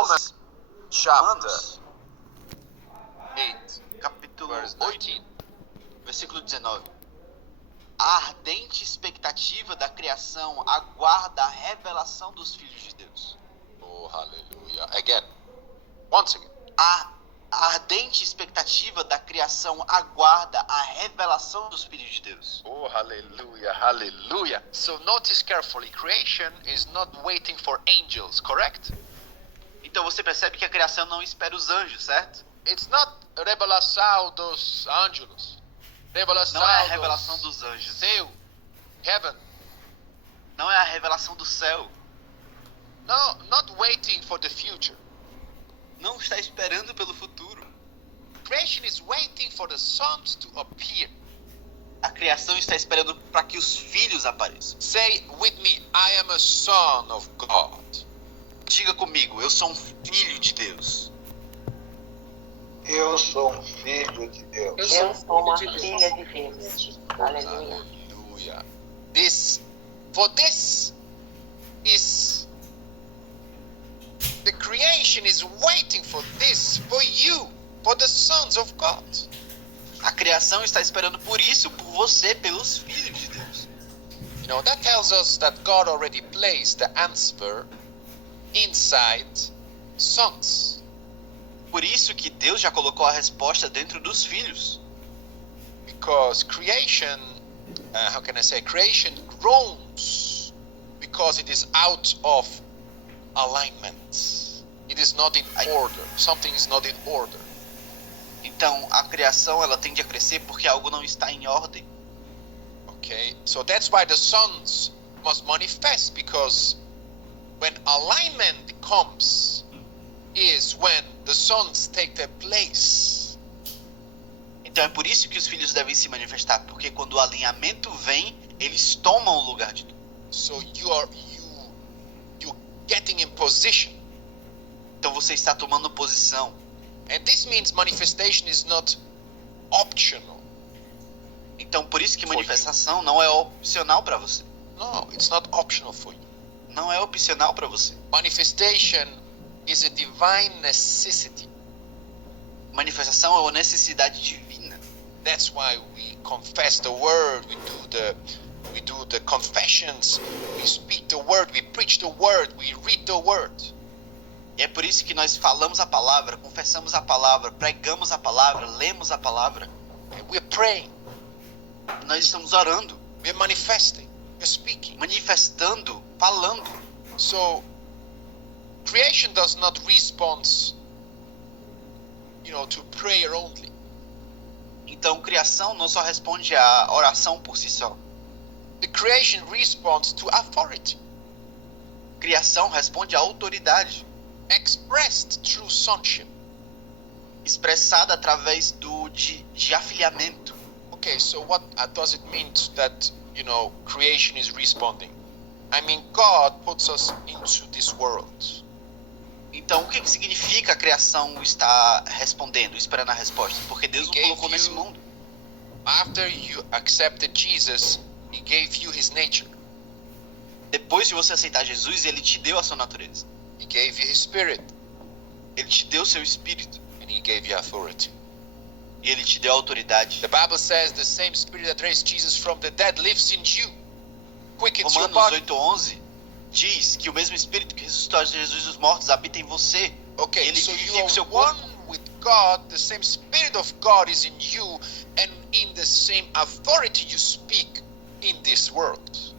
Romans chapter Romanos 8, capítulo verse 8, 19. versículo 19. A ardente expectativa da criação aguarda a revelação dos filhos de Deus. Oh, hallelujah. Again. Once again. A ardente expectativa da criação aguarda a revelação dos filhos de Deus. Oh, hallelujah, hallelujah. So notice carefully, creation is not waiting for angels, correct? Então você percebe que a criação não espera os anjos, certo? It's not revelação dos angelos. Revelação Não é a revelação dos anjos. céu, heaven. Não é a revelação do céu. No, not waiting for the future. Não está esperando pelo futuro. Creation is waiting for the sons to appear. A criação está esperando para que os filhos apareçam. Say with me, I am a son of God. Diga comigo, eu sou um filho de Deus. Eu sou um filho de Deus. Eu sou uma filha de Deus. Aleluia. Hallelujah. This is the creation is waiting for this, for you, for the sons of God. A criação está esperando por isso, por você, pelos filhos de Deus. You know, that tells us that God already placed the answer inside sons. Por isso que Deus já colocou a resposta dentro dos filhos. Because creation, creation groans because it is out of alignment. It is not in order. Something is not in order. Então, a criação ela tende a crescer porque algo não está em ordem. Okay, so that's why the sons must manifest, because when alignment comes is when the sons take their place. Então é por isso que os filhos devem se manifestar, porque quando o alinhamento vem, eles tomam o lugar de Deus. So you getting in position. Então você está tomando posição. And this means manifestation is not optional. Então por isso que manifestação não é opcional para você. No, it's not optional for you. Não é opcional para você. Manifestation is a divine necessity. Manifestação é uma necessidade divina. That's why we confess the word, we do the confessions, we speak the word, we preach the word, we read the word. E é por isso que nós falamos a palavra, confessamos a palavra, pregamos a palavra, lemos a palavra. And we're praying, Nós estamos orando, we're manifesting, we're speaking. manifestando, falando. So creation does not respond, to prayer only. Então criação não só responde à oração por si só. The creation responds to authority, Criação responde à autoridade, expressed through sonship. expressada através de afiliamento. Okay, so what does it mean that, creation is responding? I mean, God puts us into this world. Então o que significa a criação está respondendo, esperando a resposta? Porque Deus o He gave colocou nesse you- mundo. After you accepted Jesus, He gave you His nature. Depois de você aceitar Jesus, Ele te deu a sua natureza. He gave you His Spirit, Ele te deu o seu espírito. and He gave you authority. E Ele te deu a autoridade. The Bible says the same Spirit that raised Jesus from the dead lives in you, quickens your Romanos body. 8:11 diz que o mesmo espírito que ressuscitou Jesus dos mortos habita em você. Okay, Ele so you vivifica o seu are corpo. one with God. The same Spirit of God is in you, and in the same authority you speak in this world.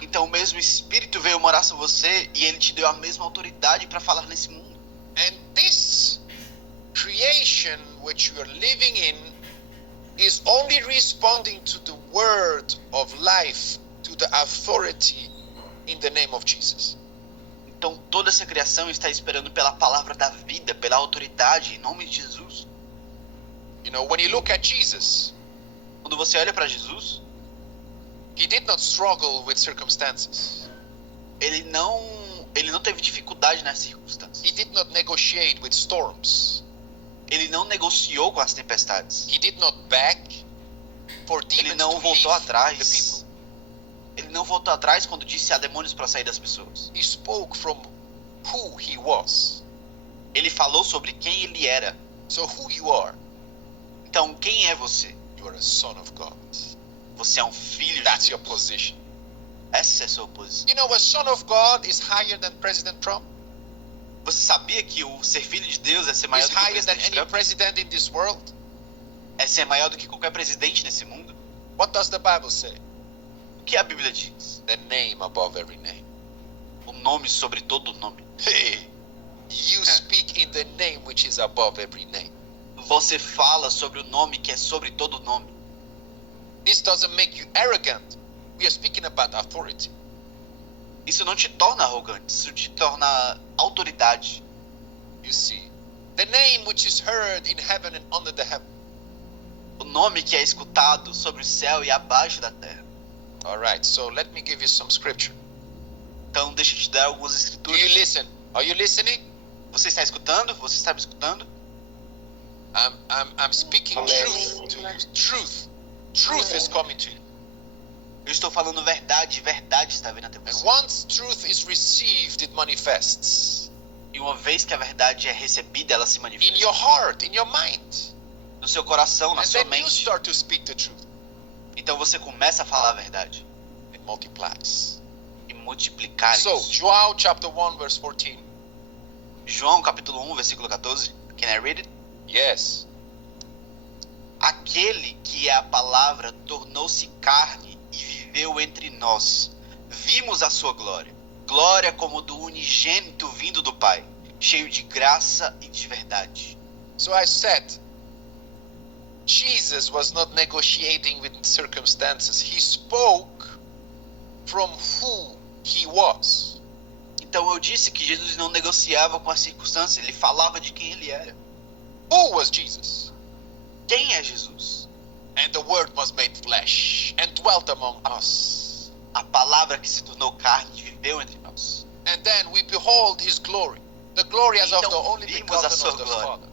Então o mesmo espírito veio morar sobre você e Ele te deu a mesma autoridade para falar nesse mundo. And this creation which you are living in is only responding to the word of life, to the authority in the name of Jesus. Então toda essa criação está esperando pela palavra da vida, pela autoridade em nome de Jesus. When you look at Jesus, Quando você olha para Jesus, He did not struggle with circumstances. ele não teve dificuldade nas circunstâncias. He did not negotiate with storms. Ele não negociou com as tempestades. He did not beg for Ele demons não to voltou leave the atrás. people. Ele não voltou atrás quando disse a demônios para sair das pessoas. He spoke from who He was. Ele falou sobre quem ele era. So who you are? Então, quem é você? You are a son of God. Você é um filho de That's your Deus. position. Essa é a sua posição. You know, a son of God is higher than President Trump. Você sabia que o ser filho de Deus é ser maior Is do que o higher than presidente any Trump? president in this world. É ser maior do que qualquer presidente nesse mundo? What does the Bible say? O que a Bíblia diz? The name above every name. O nome sobre todo nome. Hey, you speak in the name which is above every name. Você fala sobre o nome que é sobre todo nome. This doesn't make you arrogant. We are speaking about authority. Isso não te torna arrogante, isso te torna autoridade. You see, the name which is heard in heaven and under the heaven. O nome que é escutado sobre o céu e abaixo da terra. All right, so let me give you some scripture. Então deixa eu te dar algumas Do you escrituras. listen? Are you listening? Você está escutando? Você está me escutando? I'm speaking truth to you. Truth is coming to you. Eu estou falando verdade, verdade está vindo até And você. once truth is received, it manifests. E uma vez que a verdade é recebida, ela se In manifesta. your heart, in your mind. No seu coração, na And sua then you mente. start to speak the truth. Então você começa a falar a verdade. It multiplies. E multiplicar So, isso. Joel chapter 1 verse 14. João capítulo 1, versículo 14. Can I read it? Yes. Aquele que é a palavra tornou-se carne e viveu entre nós. Vimos a sua glória. Glória como do unigênito vindo do Pai, cheio de graça e de verdade. So I said, Jesus was not negotiating with circumstances. He spoke from who he was. Então eu disse que Jesus não negociava com as circunstâncias, ele falava de quem ele era. Who was Jesus? Quem é Jesus? And the word was made flesh and dwelt among us. A palavra que se tornou carne e viveu entre nós. And then we behold his glory. The glory as of the Então only vimos begotten a sua of the glória. Father.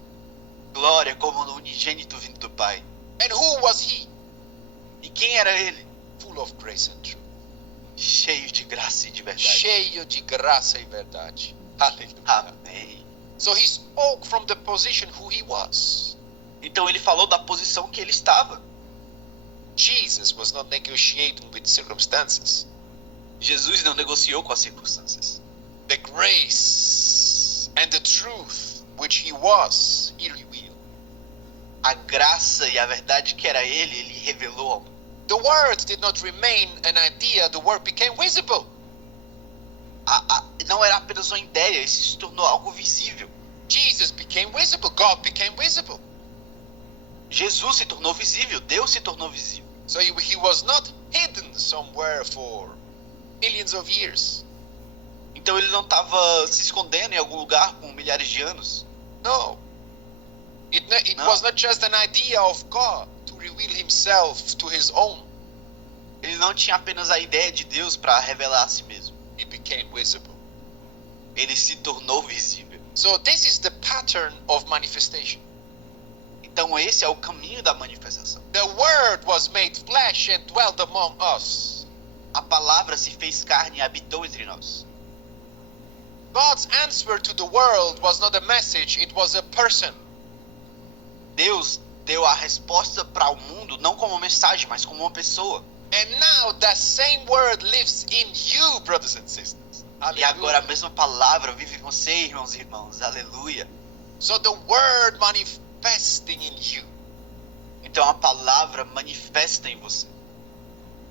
Glória como no unigênito vindo do Pai. And who was he? E quem era ele? Full of grace and truth. Cheio de graça e de verdade. Cheio de graça e verdade. Hallelujah. Amém. So he spoke from the position who he was. Então ele falou da posição que ele estava. Jesus was not negotiating with circumstances. Jesus não negociou com as circunstâncias. The grace and the truth which he was, he revealed. A graça e a verdade que era ele revelou ao mundo. The word did not remain an idea, the word became visible. Não era apenas uma ideia, isso se tornou algo visível. Jesus became visible, God became visible. Jesus se tornou visível, Deus se tornou visível. So he was not hidden somewhere for millions of years. Então ele não estava se escondendo em algum lugar por milhares de anos. No. It No. was not just an idea of God to reveal himself to his own. Ele não tinha apenas a ideia de Deus para revelar a si mesmo. He became visible. Ele se tornou visível. So this is the pattern of manifestation. Então esse é o caminho da manifestação. The word was made flesh and dwelt among us. A palavra se fez carne e habitou entre nós. God's answer to the world was not a message, it was a person. Deus deu a resposta para o mundo não como uma mensagem, mas como uma pessoa. And now that same word lives in you, brothers and sisters. E agora a mesma palavra vive em você, irmãos e irmãs. Aleluia. So the word manifesting in you. Então a palavra manifesta em você.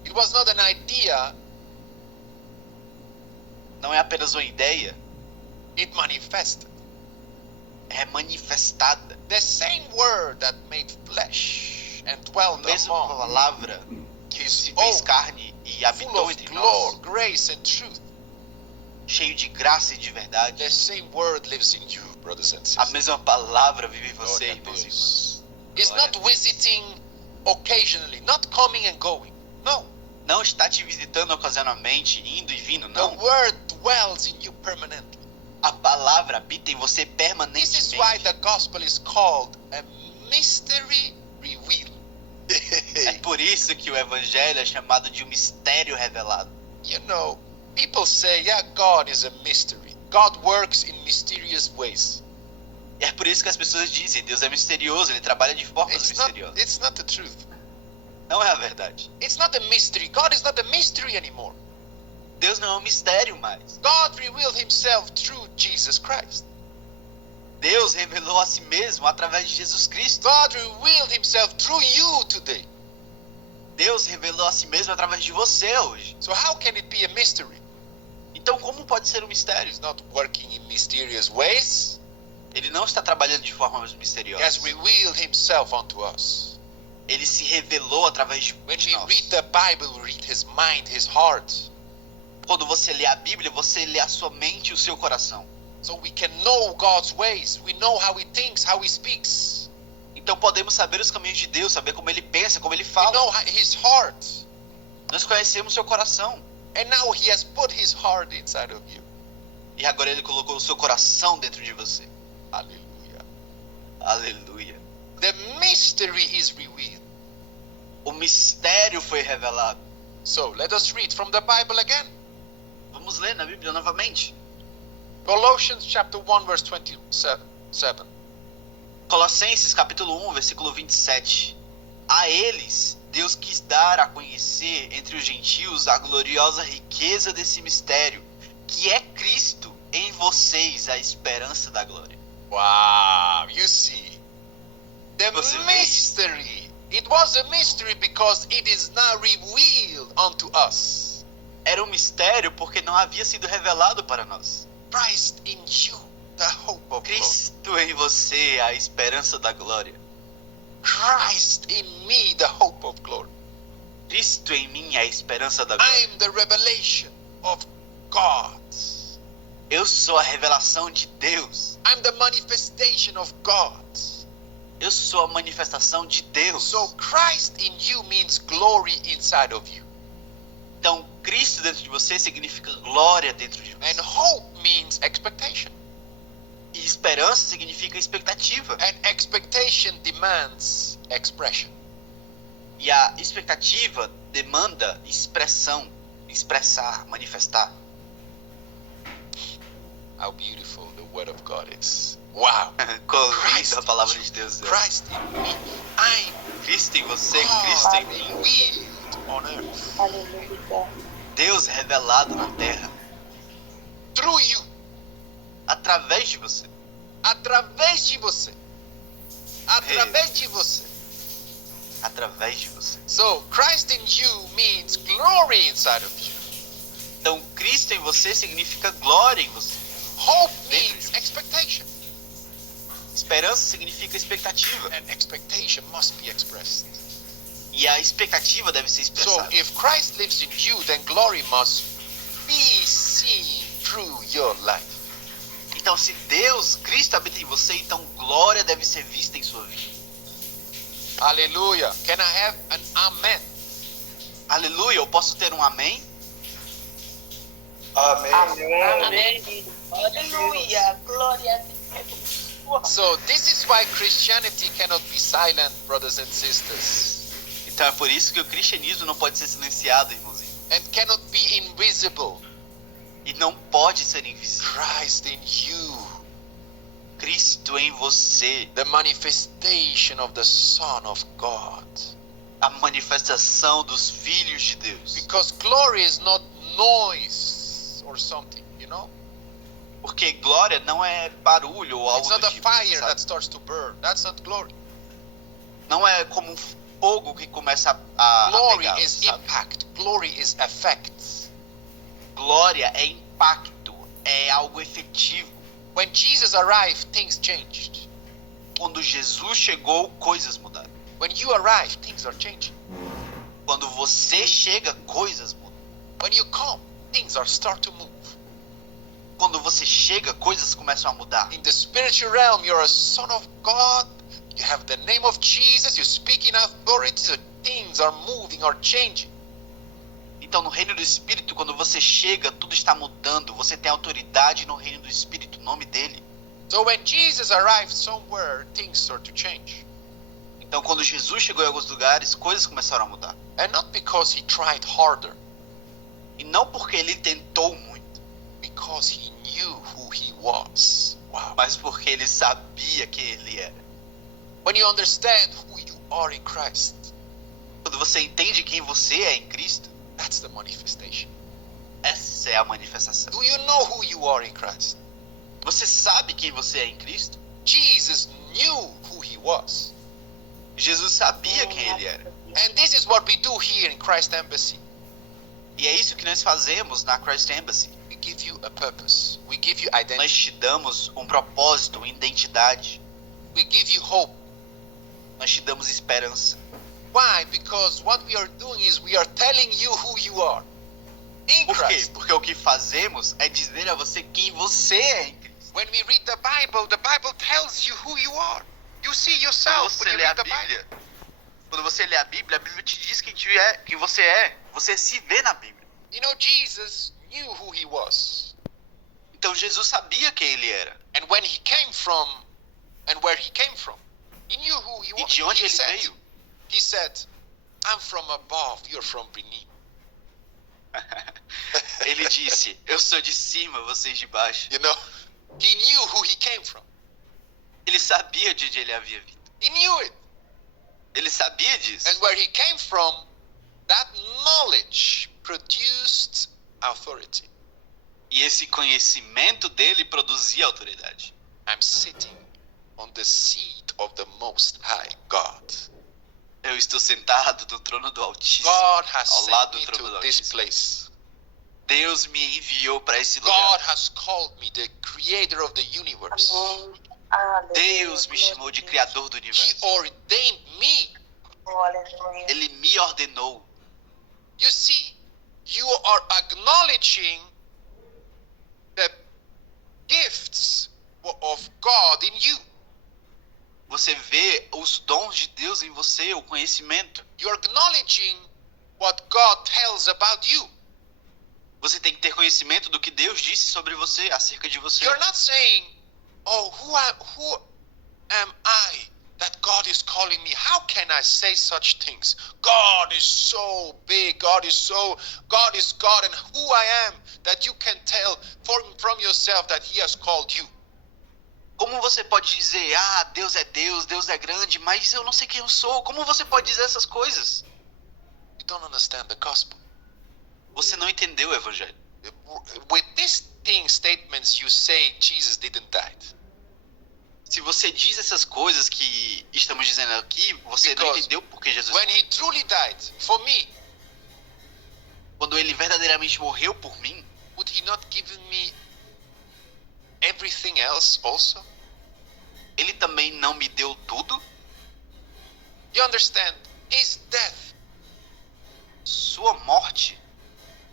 It was not an idea, Não é apenas uma ideia, it manifested. é manifestada. The same word that made flesh and A dwelt mesma among palavra his se fez own, carne e full habitou of entre glory, nós, grace and truth. cheio de graça e de verdade. The same word lives in you, brothers and A sisters. mesma palavra vive em você, Glória a irmãos e Deus. irmãs. It's Glória not a Deus. visiting occasionally, not coming and going. No, Não está te visitando ocasionalmente, indo e vindo, the não. word dwells in you permanently. A palavra habita em você This is permanentemente. why the gospel is called a mystery revealed. É por isso que o evangelho é chamado de um mistério revelado. You know, people say, yeah, God is a mystery. God works in mysterious ways. E é por isso que as pessoas dizem, Deus é misterioso, ele trabalha de formas misteriosas. It's not the truth. Não é a verdade. It's not a mystery. God is not a mystery anymore. Deus não é um mistério mais. God revealed himself through Jesus Christ. Deus revelou a si mesmo através de Jesus Cristo. God revealed himself through you today. Deus revelou a si mesmo através de você hoje. So how can it be a mystery? Então como pode ser um mistério? He's not working in mysterious ways. Ele não está trabalhando de formas He has misteriosas. revealed himself unto us. Ele se revelou através de When we nós. read the Bible, we read his mind, his heart. Quando você lê a Bíblia, você lê a sua mente e o seu coração. So we can know God's ways. We know how he thinks, how he speaks. Então podemos saber os caminhos de Deus, saber como ele pensa, como ele We fala. know his heart. Nós conhecemos o seu coração. And now he has put his heart inside of you. E agora ele colocou o seu coração dentro de você. Hallelujah. Aleluia. The mystery is revealed. O mistério foi revelado. So let us read from the Bible again. Vamos ler na Bíblia novamente. Colossians chapter 1 verse 27. Colossenses capítulo 1, versículo 27. A eles Deus quis dar a conhecer entre os gentios a gloriosa riqueza desse mistério, que é Cristo em vocês, a esperança da glória. Wow, you see. The Você vê mystery. It was a mystery because it is now revealed unto us. Era um mistério porque não havia sido revelado para nós. Christ in you, the hope of glory. Cristo em você, a esperança da glória. Christ in me, the hope of glory. Cristo em mim, a esperança da I glória. am the revelation of God. Eu sou a revelação de Deus. I'm the manifestation of God. Eu sou a manifestação de Deus. So Christ in you means glory inside of you. Então, Cristo dentro de você significa glória dentro de você. And hope means expectation. E esperança significa expectativa. And expectation demands expression. E a expectativa demanda expressão, expressar, manifestar. How beautiful the word of God is. Wow. Quão Christ linda a palavra de Deus é. Christ in me. I'm Cristo em você, Cristo God em mim. revealed on earth. Aleluia. Deus revelado na terra. Through you. Através de você. Através de você. Através de você. Através de você. So Christ in you means glory inside of you. Então, Cristo em você significa glória em você. Hope means expectation. Esperança significa expectativa. And expectation must be expressed. E a expectativa deve ser So expressada. if Christ lives in you, then glory must be seen through your life. Então, se Deus, Cristo habita em você, então glória deve ser vista em sua vida. Hallelujah. Can I have an amen? Aleluia, eu posso ter um amém? Amém. Amém. Aleluia. Glória a Deus. So this is why Christianity cannot be silent, brothers and sisters, Então é por isso que o cristianismo não pode ser silenciado, irmãozinho. and cannot be invisible. E não pode ser invisível. Christ in you, Cristo em você, the manifestation of the Son of God. a manifestação dos filhos de Deus. Because glory is not noise or something, you know? Porque glória não é barulho ou algo It's not do a tipo, fire sabe? that starts to burn. That's not glory. Não é como um fogo que começa a Glory pegar, is sabe? impact. Glory is effect. Glória é impacto, é algo efetivo. When Jesus arrived, things changed. Quando Jesus chegou, coisas mudaram. When you arrive, things are changing. Quando você chega, coisas mudam. When you come, things are start to move. Quando você chega, coisas começam a mudar. In the spiritual realm, you're a son of God. You have the name of Jesus. You speak in authority. So things are moving or changing. Então, no reino do Espírito, quando você chega, tudo está mudando. Você tem autoridade no reino do Espírito, o nome dele. So when Jesus arrived somewhere, things start to change. Então, quando Jesus chegou em alguns lugares, coisas começaram a mudar. And not because he tried harder, E não porque ele tentou muito, because he knew who he was. Wow. mas porque ele sabia quem ele era. When you understand who you are in Christ, Quando você entende quem você é em Cristo, that's the manifestation. essa é a manifestação. Do you know who you are in Christ? Você sabe quem você é em Cristo? Jesus knew who he was. Jesus sabia quem ele era. And this is what we do here in Christ Embassy. E é isso que nós fazemos na Christ Embassy. We give you a purpose. We give you Nós identity. te damos um propósito, uma identidade. We give you hope. Nós te damos esperança. Why? Because what we are doing is we are telling you who you are in Por quê? Christ. Porque o que fazemos é dizer a você quem você é em Cristo. When we read the Bible tells you who you are. You see Quando yourself você when you lê a read the Bible. Bíblia, quando você lê a Bíblia te diz quem você é. Você se vê na Bíblia. You know, Jesus knew who he was. Então Jesus sabia quem ele era. And when he came from, and where he came from, he knew who he E was. de onde He ele said, veio. he said, I'm from above, you're from beneath. Ele disse, eu sou de cima, vocês de baixo. You know, he knew who he came from. Ele sabia de onde ele havia vindo. He knew it. Ele sabia disso. And where he came from, that knowledge produced authority. E esse conhecimento dele produzia autoridade. I'm sitting on the seat of the Most High God. Eu estou sentado no trono do Altíssimo. God has Ao sent lado me do trono to do this Altíssimo. place. Deus me enviou para esse lugar. God has called me the creator of the universe. Aleluia. Deus me chamou de criador do He universo. ordained me. Aleluia. Ele me ordenou. You see, you are acknowledging the gifts of God in you. Você vê os dons de Deus em você, o conhecimento. You're acknowledging what God tells about you. Você tem que ter conhecimento do que Deus disse sobre você, acerca de você. You're not saying, oh, who am I that God is calling me? How can I say such things? God is so big. God is God, and who I am that you can tell from yourself that He has called you. Como você pode dizer, Deus é grande, mas eu não sei quem eu sou. Como você pode dizer essas coisas? You don't understand the gospel. Você não entendeu o evangelho. With these statements, you say Jesus didn't die. Se você diz essas coisas que estamos dizendo aqui, você não Because entendeu por que Jesus when morreu. He truly died for me, Quando ele verdadeiramente morreu por mim, would He not give me everything else also? ele também não me deu tudo. You understand? His death, Sua morte,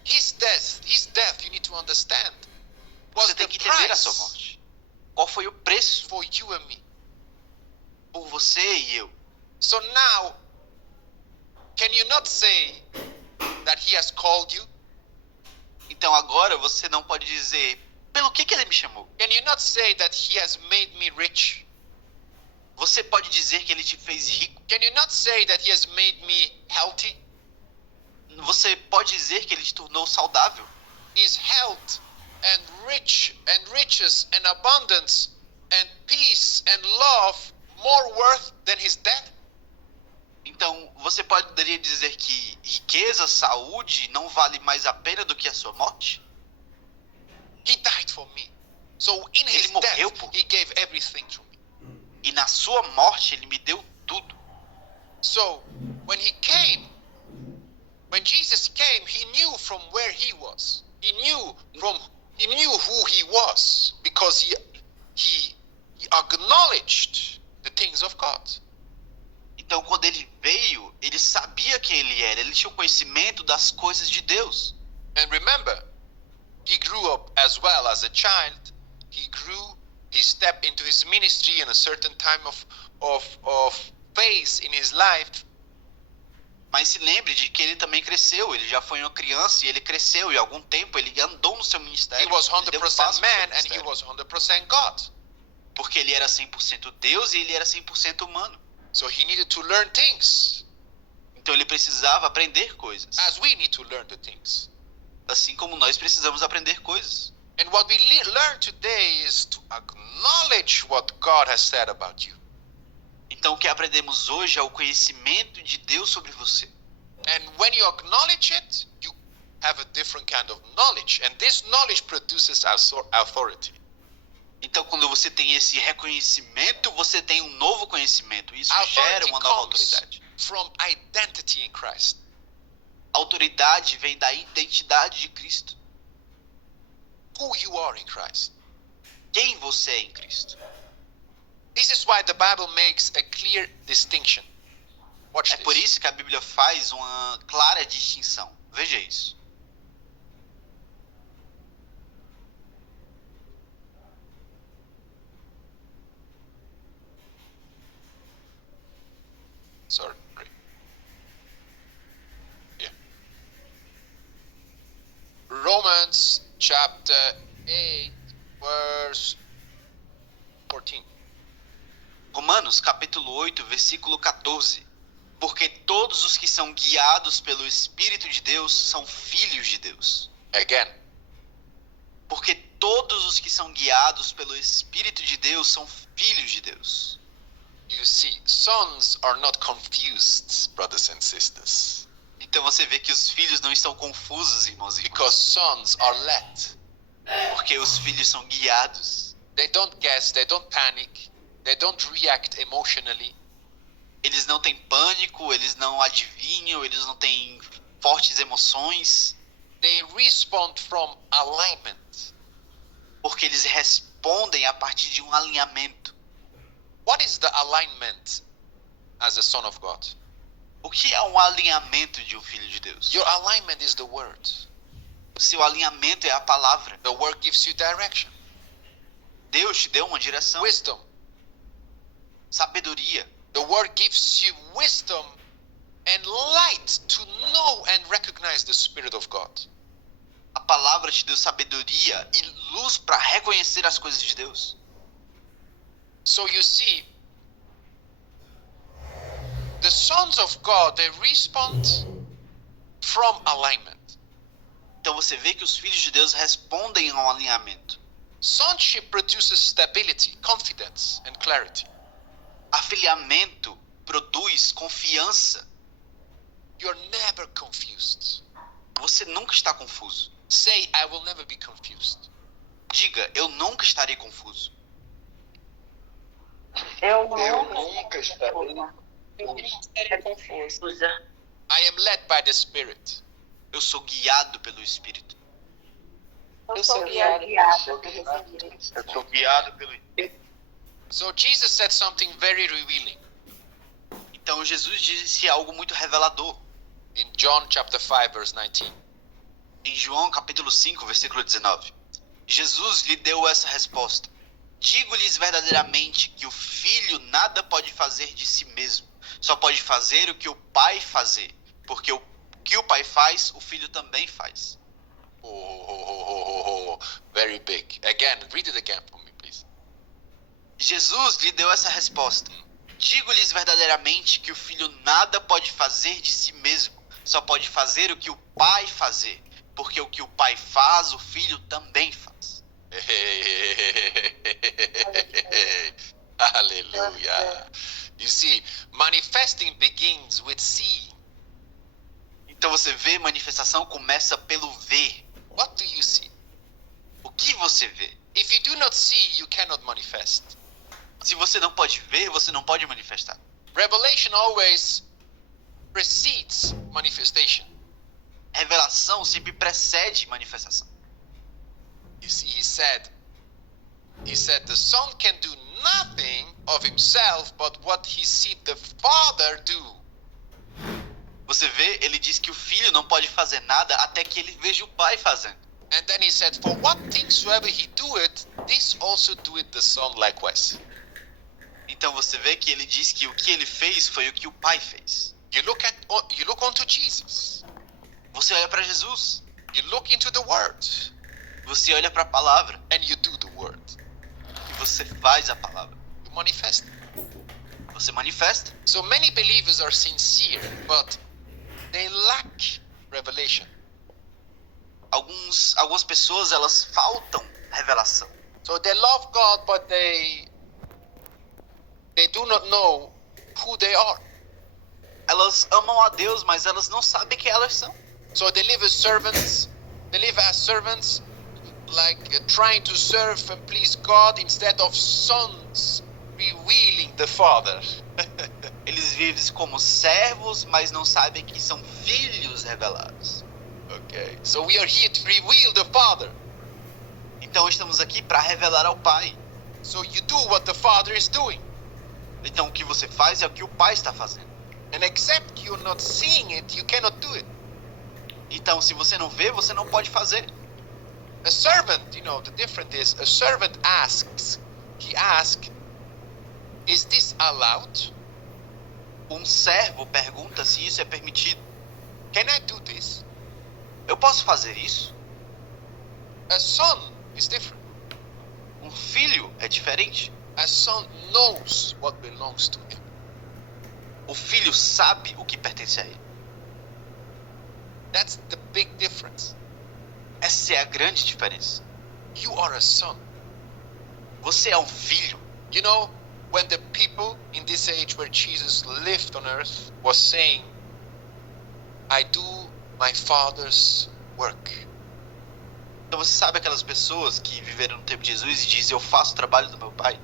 His death, you need to understand, was você the tem que entender a price sua morte. Qual foi o preço for you and me. por você e eu? So now, can you not say that He has called you? Então agora você não pode dizer, pelo que ele me chamou? Can you not say that He has made me rich? Você pode dizer que ele te fez rico? Can you not say that He has made me healthy? Você pode dizer que ele te tornou saudável? Is health and riches and abundance and peace and love more worth than His death? Então você poderia dizer que riqueza, saúde não vale mais a pena do que a sua morte? He died for me. So in His Ele morreu death, por mim. He gave everything to me. E na sua morte ele me deu tudo. So when Jesus came, He knew from where He was. He knew who He was because he acknowledged the things of God. Então quando ele veio, ele sabia quem ele era. Ele tinha o conhecimento das coisas de Deus. And remember, He grew up as well as a child. He stepped into His ministry in a certain time of phase in His life. Mas se lembre de que ele também cresceu. Ele já foi uma criança e ele cresceu. E há algum tempo ele andou no seu ministério. He was Ele deu 100% passo no seu man and He ministério. was 100% God. Porque ele era 100% Deus e ele era 100% humano. So He needed to learn things Então ele precisava aprender coisas. as we need to learn the things. Assim como nós precisamos aprender coisas. And what we learn today is to acknowledge what God has said about you. Então o que aprendemos hoje é o conhecimento de Deus sobre você. And when you acknowledge it, you have a different kind of knowledge. And this knowledge produces authority. Então quando você tem esse reconhecimento, você tem um novo conhecimento. Isso gera Authority uma nova comes autoridade. from identity in Christ. A autoridade vem da identidade de Cristo. Who you are in Christ. Quem você é em Cristo. This is why the Bible makes a clear distinction. Watch É por this. isso que a Bíblia faz uma clara distinção. Veja isso. Sorry. Yeah. Romans chapter 8, verse 14. Romanos capítulo 8, versículo 14. Porque todos os que são guiados pelo Espírito de Deus são filhos de Deus. Again. Porque todos os que são guiados pelo Espírito de Deus são filhos de Deus. You see, sons are not confused, brothers and sisters. Então você vê que os filhos não estão confusos, irmãos e Because irmãs. sons are led. Porque os filhos são guiados. They don't guess, they don't panic, they don't react emotionally. Eles não têm pânico, eles não adivinham, eles não têm fortes emoções. They respond from alignment. Porque eles respondem a partir de um alinhamento. What is the alignment as a son of God? O que é um alinhamento de um filho de Deus? Your alignment is the word. O seu alinhamento é a palavra. The word gives you direction, Deus te deu uma direção, wisdom. sabedoria. The word gives you wisdom and light to know and recognize the Spirit of God. A palavra te deu sabedoria e luz para reconhecer as coisas de Deus. So you see, the sons of God, they respond from alignment. Então você vê que os filhos de Deus respondem ao alinhamento. Sonship produces stability, confidence, and clarity. Afiliamento produz confiança. You're never confused. Você nunca está confuso. Say, I will never be confused. Diga, eu nunca estarei confuso. Eu nunca estarei confusa. I am led by the Spirit. Eu sou guiado pelo Espírito. Eu sou guiada. Eu sou guiado pelo Espírito. So Jesus said something very revealing Então Jesus disse algo muito revelador. in John chapter 5, verse 19. Em João capítulo 5, versículo 19. Jesus lhe deu essa resposta. Digo-lhes verdadeiramente que o filho nada pode fazer de si mesmo. Só pode fazer o que o pai fazer. Porque o que o pai faz, o filho também faz. Oh, very big. Again, read it again for me, please. Jesus lhe deu essa resposta. Digo-lhes verdadeiramente que o filho nada pode fazer de si mesmo. Só pode fazer o que o pai fazer. Porque o que o pai faz, o filho também faz. Hallelujah. You see, manifesting begins with seeing. Então você vê, manifestação começa pelo ver. What do you see? O que você vê? If you do not see, you cannot manifest. Se você não pode ver, você não pode manifestar. Revelation always precedes manifestation. Revelação sempre precede manifestação. You see, he said, the son can do nothing of himself but what he see the Father do. Você vê, ele diz que o filho não pode fazer nada até que ele veja o pai fazendo. And then he said, for what things soever he doeth, this also doeth the son likewise. Então você vê que ele diz que o que ele fez foi o que o pai fez. You look unto Jesus. Você olha para Jesus, You look into the Word, você olha para a palavra and you do the Word. e você faz a palavra. You manifest. Você manifesta. So many believers are sincere, but they lack revelation. algumas pessoas, elas faltam revelação. So they love God, but they do not know who they are. Elas amam a Deus, mas elas não sabem quem elas são. So they live as servants. They live as servants, like trying to serve and please God instead of sons revealing the Father. Eles vivem como servos, mas não sabem que são filhos revelados. Okay. So we are here to reveal the Father. Então estamos aqui para revelar ao Pai. So you do what the Father is doing. Então o que você faz é o que o Pai está fazendo. And except you're not seeing it, you cannot do it. Então se você não vê, você não pode fazer. A servant, the difference is a servant asks. He asks, is this allowed? Um servo pergunta se isso é permitido. Can I do this? Eu posso fazer isso? A son is different. Um filho é diferente. A son knows what belongs to him. O filho sabe o que pertence a ele. That's the big difference. Essa é a grande diferença. You are a son. Você é um filho. When the people in this age where Jesus lived on earth was saying, I do my Father's work. Então você sabe aquelas pessoas que viveram no tempo de Jesus e dizem, eu faço o trabalho do meu Pai?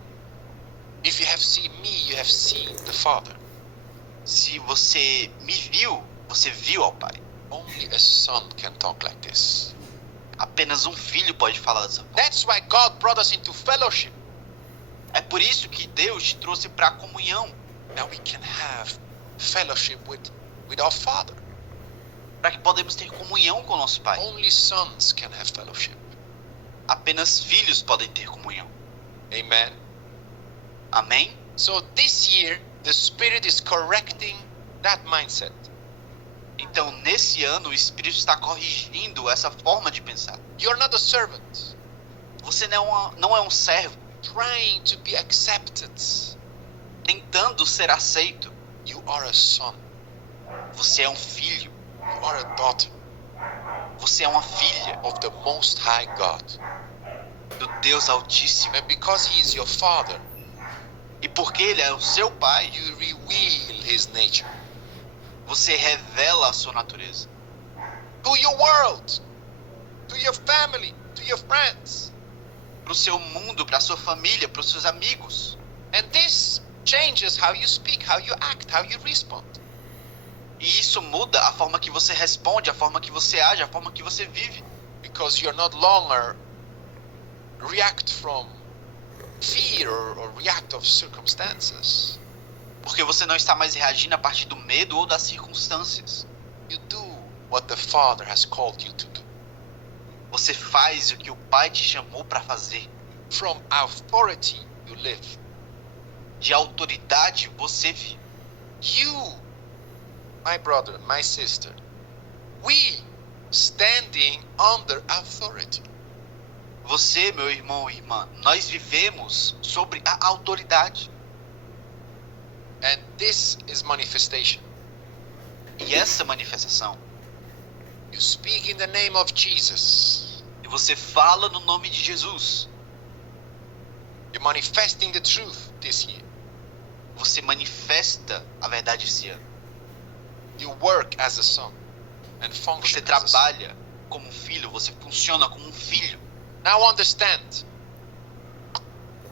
If you have seen me, you have seen the Father. Se você me viu, você viu ao Pai. Only a son can talk like this. Apenas um filho pode falar dessa forma. That's why God brought us into fellowship. É por isso que Deus te trouxe para a comunhão. Now we can have fellowship with our Father. Para que podemos ter comunhão com o nosso Pai. Only sons can have fellowship. Apenas filhos podem ter comunhão. Amen. Amém? So this year, the Spirit is correcting that mindset. Então, nesse ano, o Espírito está corrigindo essa forma de pensar. You're not a servant. Você não é um servo, Trying to be accepted. tentando ser aceito. You are a son. Você é um filho. You are a daughter Você é uma filha of the Most High God. do Deus Altíssimo. And because He is your Father, E porque Ele é o seu Pai, you reveal His nature você revela a sua natureza. to your world, to your family, to your friends. Para o seu mundo, para a sua família, para os seus amigos. And this changes how you speak, how you act, how you respond. E isso muda a forma que você responde, a forma que você age, a forma que você vive. Because you're not longer react from fear or react of circumstances. Porque você não está mais reagindo a partir do medo ou das circunstâncias. You do what the Father has called you to do. Você faz o que o Pai te chamou para fazer. From authority you live. De autoridade você vive. You, my brother, my sister, we standing under authority. Você, meu irmão e irmã, nós vivemos sobre a autoridade. And this is manifestation. E essa manifestação, You speak in the name of Jesus. e você fala no nome de Jesus. You're manifesting the truth this year. Você manifesta a verdade esse ano. You work as a son and function Você as a son. trabalha como um filho, você funciona como um filho. Now understand,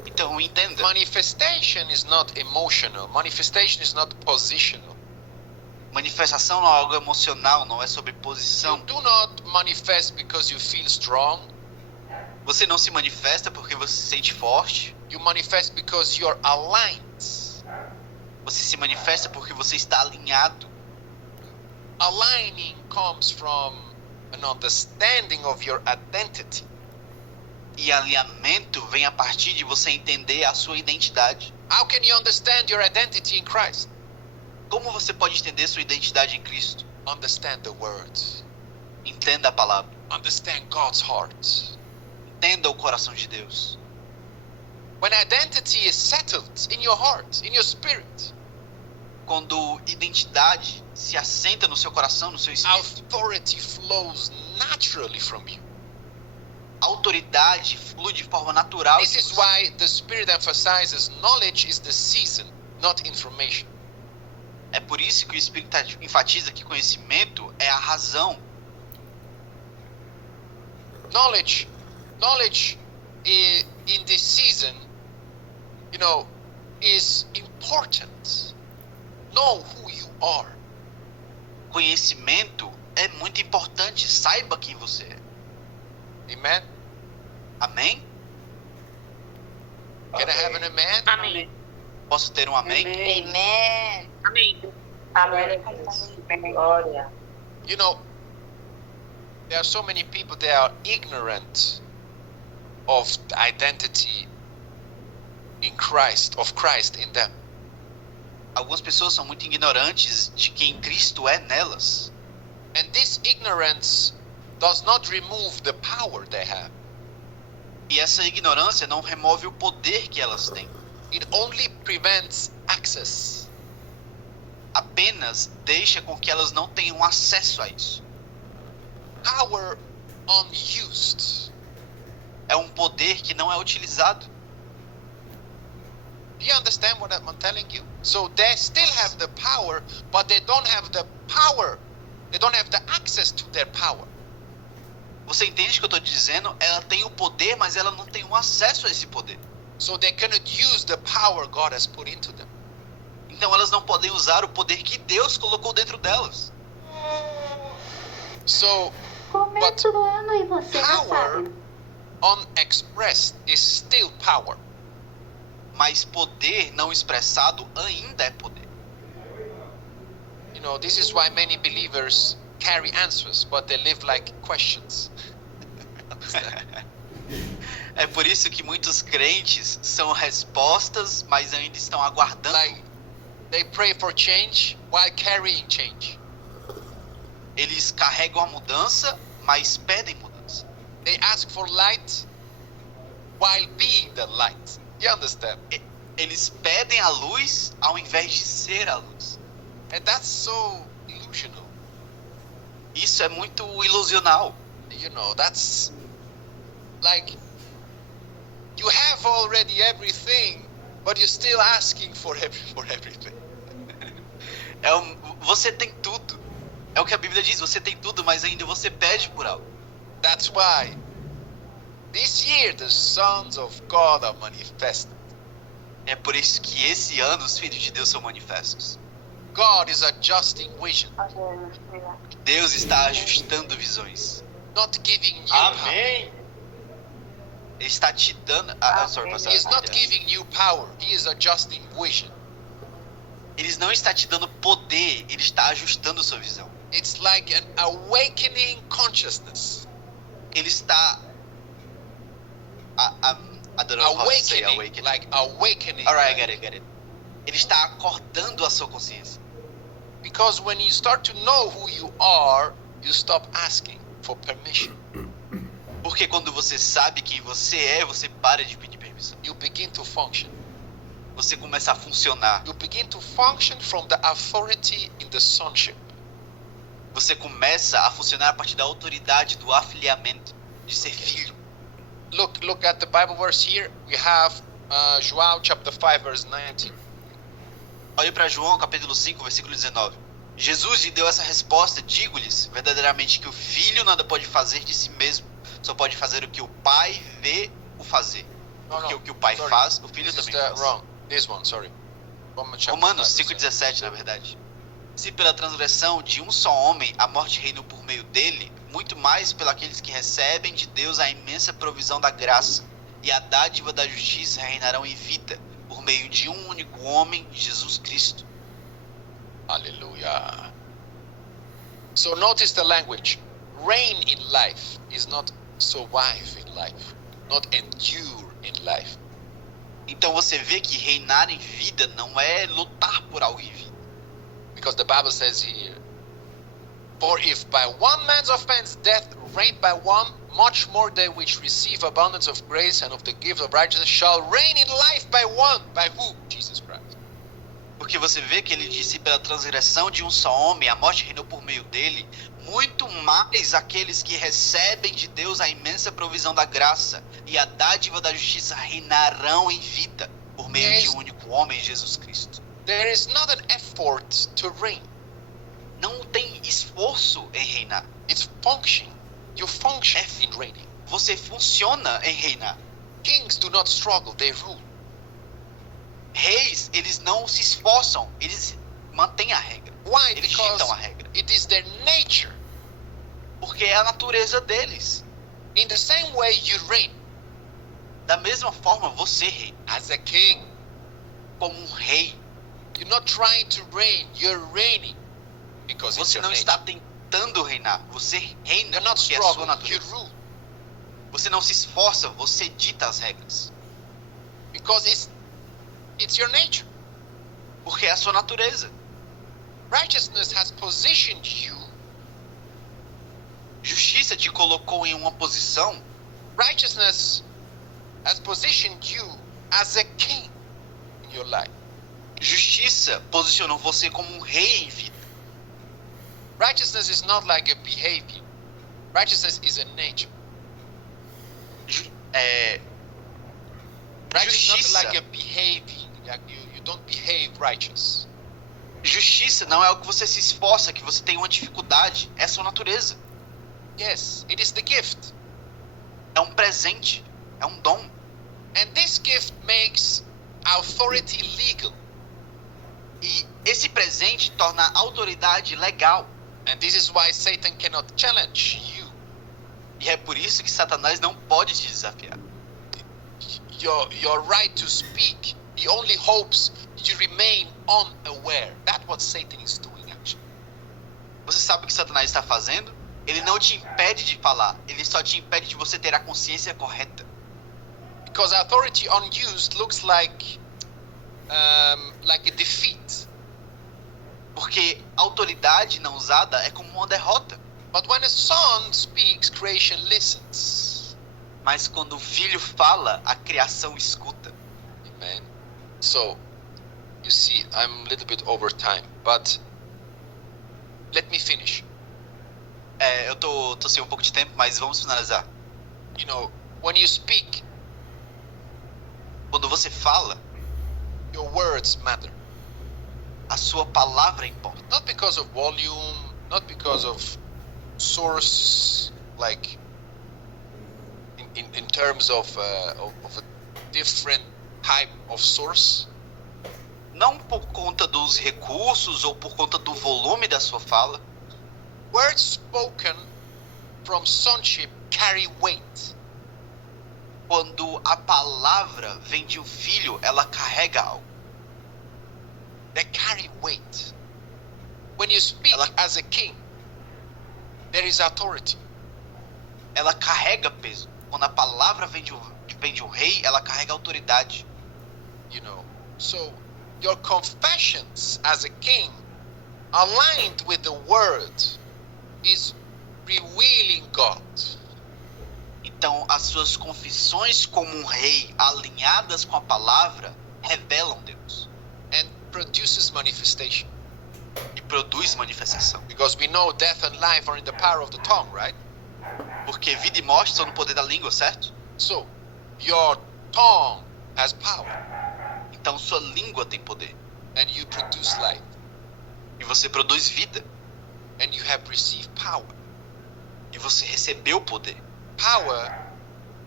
Então entenda, manifestation is not emotional. Manifestation is not positional. manifestação não é algo emocional, não é sobre You posição. do not manifest because you feel strong. Você não se manifesta porque você se sente forte. You manifest because you're aligned. Você se manifesta porque você está alinhado. Aligning comes from an understanding of your identity. E alinhamento vem a partir de você entender a sua identidade. How can you understand your identity in Christ? Como você pode entender sua identidade em Cristo? Understand the words. Entenda a palavra. Understand God's heart. Entenda o coração de Deus. When identity is settled in your heart, in your spirit, Quando identidade se assenta no seu coração, no seu espírito, authority flows naturally from you. A autoridade flui de forma natural. This is why the Spirit emphasizes knowledge is the season, not information. É por isso que o Espírito enfatiza que conhecimento é a razão. Knowledge in this season, is important. Know who you are. Conhecimento é muito importante. Saiba quem você é. Amen. Amém? Can I have an amen? Amém. Posso ter um amém? Amen. Amém. Amém. Glória. There are so many people that are ignorant of the identity in Christ, of Christ in them. Algumas pessoas são muito ignorantes de quem Cristo é nelas. And this ignorance does not remove the power they have. E essa ignorância não remove o poder que elas têm. It only prevents access. Apenas deixa com que elas não tenham acesso a isso. Power unused. É um poder que não é utilizado. Do you understand what I'm telling you? So they still have the power, but they don't have the power. They don't have the access to their power. Você entende o que eu estou dizendo? Ela tem o poder, mas ela não tem o acesso a esse poder. So they cannot use the power God has put into them. Então elas não podem usar o poder que Deus colocou dentro delas. So Começo do ano e você já power sabe. unexpressed is still power. Mas poder não expressado ainda é poder. This is why many believers carry answers, but they live like questions. É por isso que muitos crentes são respostas, mas ainda estão aguardando. Like they pray for change while carrying change. Eles carregam a mudança, mas pedem mudança. They ask for light while being the light. You understand? Eles pedem a luz ao invés de ser a luz. And that's so illusional. Isso é muito ilusional. That's like you have already everything, but you're still asking for everything. Você tem tudo. É o que a Bíblia diz, você tem tudo, mas ainda você pede por algo. That's why this year the sons of God are manifested. É por isso que esse ano os filhos de Deus são manifestos. God is adjusting vision, Deus está ajustando visões. not giving you power. Amém. Ele está te dando. Sorry, He is not giving you power. He is adjusting vision. Ele não está te dando poder, ele está ajustando sua visão. It's like an awakening consciousness. Ele está. I don't know how to say awakening. Like awakening. Alright, I get it. Ele está acordando a sua consciência. Because when you start to know who you are, you stop asking for permission. Porque quando você sabe quem você é, você para de pedir permissão. You begin to function. Você começa a funcionar. You begin to function from the authority in the sonship. Você começa a funcionar a partir da autoridade do afiliamento, de ser filho. Look at the Bible verse here. We have João chapter 5 verse 19. Olhe para João capítulo 5, versículo 19. Jesus lhe deu essa resposta: digo-lhes verdadeiramente que o filho nada pode fazer de si mesmo, só pode fazer o que o pai vê o fazer. Porque o que o pai faz, o filho também faz. Wrong. This one, sorry. Romanos 5,17, na verdade. Se pela transgressão de um só homem a morte reinou por meio dele, muito mais pelos aqueles que recebem de Deus a imensa provisão da graça e a dádiva da justiça reinarão em vida por meio de um único homem, Jesus Cristo. Hallelujah. So notice the language. Reign in life is not survive in life, not endure in life. Então você vê que reinar em vida não é lutar por algo em vida. Because the Bible says here, for if by one man's offense death reigned by one, much more they which receive abundance of grace and of the gift of righteousness shall reign in life by one. By who? Jesus Christ. Porque você vê que ele disse: pela transgressão de um só homem a morte reinou por meio dele, muito mais aqueles que recebem de Deus a imensa provisão da graça e a dádiva da justiça reinarão em vida por meio de um único homem, Jesus Cristo. There is not an effort to reign. Não tem esforço em reinar. It's function. You function in reigning. Você funciona em reinar. Kings do not struggle, they rule. Reis, eles não se esforçam, eles mantêm a regra. Why? Eles Because ditam a regra. it is their nature. Porque é a natureza deles. In the same way you reign Da mesma forma, você reina as a king. como um rei. You're not trying to reign, you're reigning because it's Você your não nature. está tentando reinar. Você reina You're not porque é a sua struggling, you natureza. rule Você não se esforça, você dita as regras. because it's your nature. Porque é a sua natureza. Righteousness has positioned you. Justiça te colocou em uma posição. Righteousness has positioned you as a king in your life. Justiça posicionou você como um rei em vida. Righteousness is not like a behavior. Righteousness is a nature. Righteousness is not like a behavior. Like you don't behave righteous. Justiça não é algo que você se esforça, que você tem uma dificuldade. É a sua natureza. Yes, it is the gift. É um presente. É um dom. And this gift makes authority legal. E esse presente torna a autoridade legal. And this is why Satan cannot challenge you. E é por isso que Satanás não pode te desafiar. Your right to speak, he only hopes you remain unaware. That's what Satan is doing actually. Você sabe o que Satanás está fazendo? Ele não te impede de falar. Ele só te impede de você ter a consciência correta. Because authority unused looks like a defeat. Porque autoridade não usada é como uma derrota. But when a son speaks, creation listens. Mas quando o filho fala, a criação escuta. Amen. So, you see, I'm a little bit over time, but let me finish. Eu tô sem um pouco de tempo, mas vamos finalizar. You know, when you speak, Quando você fala, your words matter. a sua palavra importa. Not because of volume, not because of source, like in terms of a different type of source. Não por conta dos recursos ou por conta do volume da sua fala. Words spoken from sonship carry weight. Quando a palavra vem de um filho, ela carrega algo. They carry weight. When you speak as a king, there is authority. Ela carrega peso. Quando a palavra vem de um rei, ela carrega autoridade. You know, so your confessions as a king, aligned with the word, is revealing God. Então, as suas confissões como um rei, alinhadas com a palavra, revelam Deus And produces manifestation. e produz manifestação. Because we know death and life are in the power of the tongue, right? Porque vida e morte estão no poder da língua, certo? So, your tongue has power, Então, sua língua tem poder. and you produce life, E você produz vida. and you have received power. E você recebeu poder. Power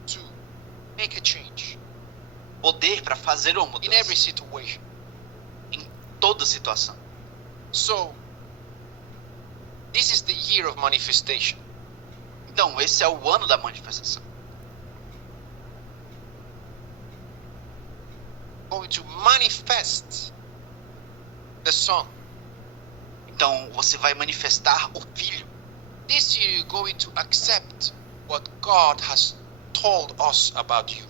to make a change Poder para fazer uma in every mudança situation. em toda situação. So, this is the year of manifestation. Então, esse é o ano da manifestação. Going to manifest the Son. Então, você vai manifestar o Filho. This year you're going to accept what God has told us about you.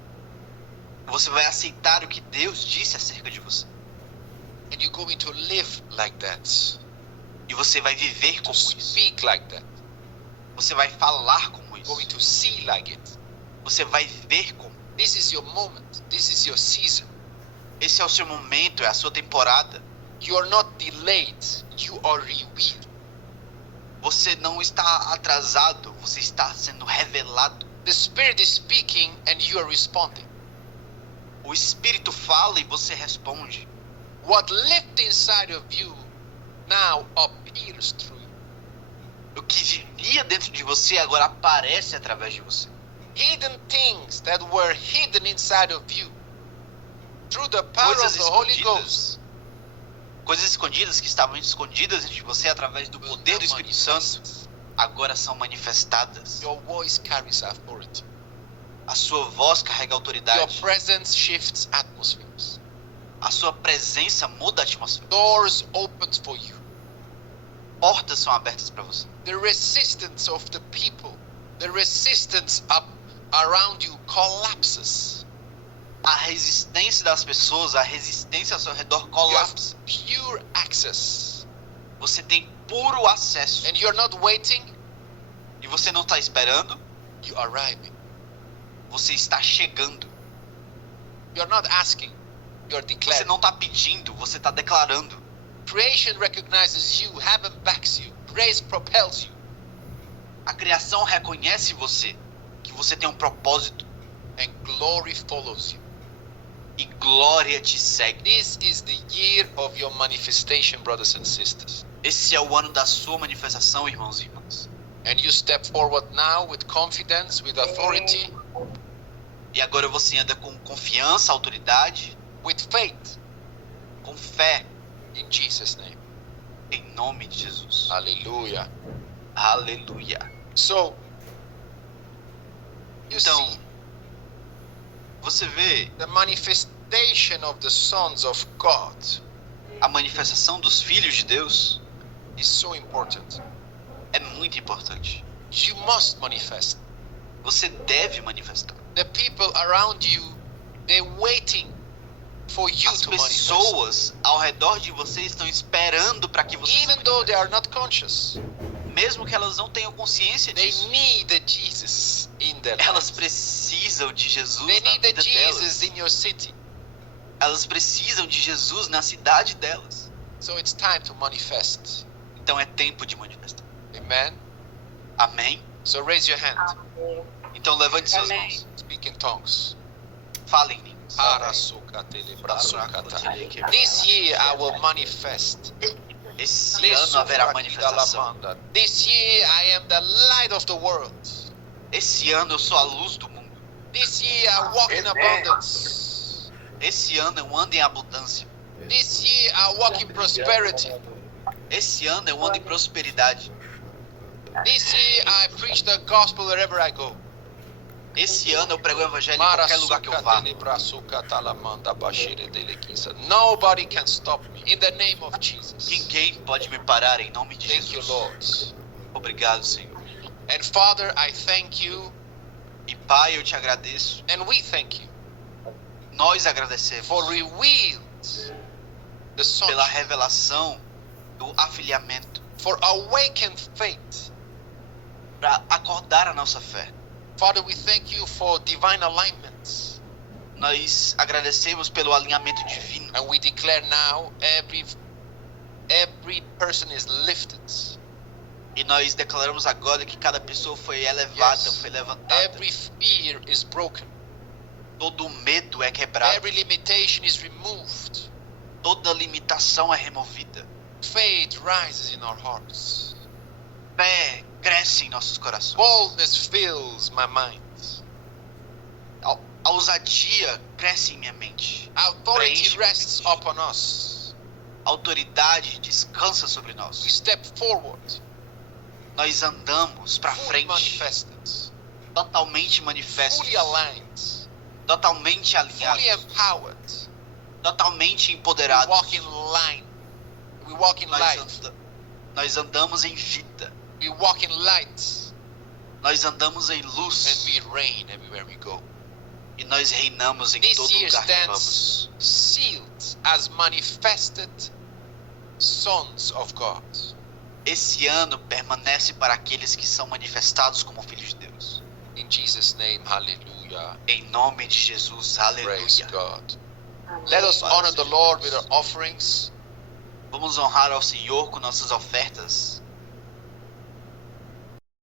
Você vai aceitar o que Deus disse acerca de você. And you're going to live like that. E você vai viver To como isso. speak like that. Você vai falar como isso. Going to see like it. Você vai ver como. This is your moment. This is your season. Esse é o seu momento, é a sua temporada. You are not delayed. You are revealed. Você não está atrasado, você está sendo revelado. The Spirit is speaking and you are responding. O Espírito fala e você responde. What lived inside of you now appears through you. O que vivia dentro de você agora aparece através de você. Hidden things that were hidden inside of you through the power Coisas of the Holy escondidas. Ghost. Coisas escondidas que estavam escondidas de você através do poder do Espírito Santo agora são manifestadas. Your voice carries authority. A sua voz carrega Your autoridade. presence shifts atmospheres. A sua presença muda a atmosfera. Doors opened for you. Portas são abertas para você. The resistance of the people, the resistance up around you collapses. A resistência das pessoas, a resistência ao seu redor You have colapsa. pure access. Você tem puro acesso. And you're not waiting, E você não está esperando, you are arriving. você está chegando. You're not asking, you're Você declaring. não está pedindo, você está declarando. Creation recognizes you, heaven backs you, grace propels you. A criação reconhece você, que você tem um propósito, And glory follows you. e glória te segue. This is the year of your manifestation, brothers and sisters. Esse é o ano da sua manifestação, irmãos e irmãs. And you step forward now with confidence, with authority, E agora você anda com confiança, autoridade, with faith, com fé, in Jesus' name. em nome de Jesus. Hallelujah. Aleluia. So, you Então, see, você vê the manifestation of the sons of God a manifestação dos filhos de Deus is so important. é muito importante. You must manifest. Você deve manifestar. The people around you, they're waiting for you As to manifest. pessoas ao redor de você estão esperando para que você se Even though they manifeste. are not conscious, Mesmo que elas não tenham consciência they disso, need the Jesus in their elas lives. precisam de Jesus They na need the vida delas. Jesus in your city. Elas precisam de Jesus na cidade delas. So it's time to manifest. Então é tempo de manifestar. Amen. Amém? So raise your hand. Então levante suas Amém. mãos. Speak in tongues. Fale em línguas. This year I will manifest. Esse ano haverá manifestação. This year I am the light of the world. Esse ano eu sou a luz do mundo. This year I walk in Amen. abundance. Esse ano eu ando em abundância. This year I walk in prosperity. Esse ano eu ando em prosperidade. This year I preach the gospel wherever I go. Esse ano eu prego o evangelho em qualquer lugar que eu vá. Nobody can stop me in the name of Jesus. Ninguém pode me parar em nome de Thank you, Jesus. Lord. Obrigado, Senhor. And Father, I thank you, E Pai, eu te agradeço. and we thank you Nós agradecemos for revealed the pela sonship, revelação do afiliamento, for awakened faith. para acordar a nossa fé. Father, we thank you for divine alignments, Nós agradecemos pelo alinhamento divino. and we declare now every person is lifted. E nós declaramos agora que cada pessoa foi elevada, Yes. foi levantada. Every fear is broken. Todo medo é quebrado. Every limitation is removed. Toda limitação é removida. Faith rises in our hearts. Fé cresce em nossos corações. Boldness fills my mind. A ousadia cresce em minha mente. Authority Preenche rests minha mente. upon us. A autoridade descansa sobre We nós. step forward, Nós andamos para fully frente, manifested, totalmente manifestos, fully aligned, totalmente fully alinhados, empowered. totalmente We empoderados. walk in line. We walk in light. Nós andamos em vida. We walk in light. Nós andamos em And luz. we reign everywhere we go. E nós reinamos em This todo year lugar que stands vamos. sealed as manifested sons of God. Esse ano permanece para aqueles que são manifestados como filhos de Deus. In Jesus' name, hallelujah. Em nome de Jesus, Praise aleluia. God. Let us honor the Lord with our offerings. Vamos honrar ao Senhor com nossas ofertas.